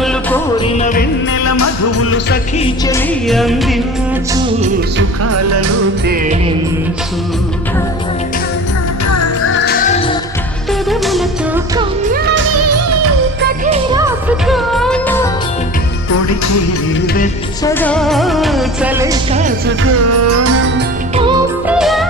మనసులు కోరిన వెన్నెల మధువులు సఖీ చెలి అందించు సుఖాలలో తేలించు పెదవులతో కమ్మని కథే రాసుకోను పొడిచి వెచ్చగా చలే కాచుకోను ఓ ప్రియా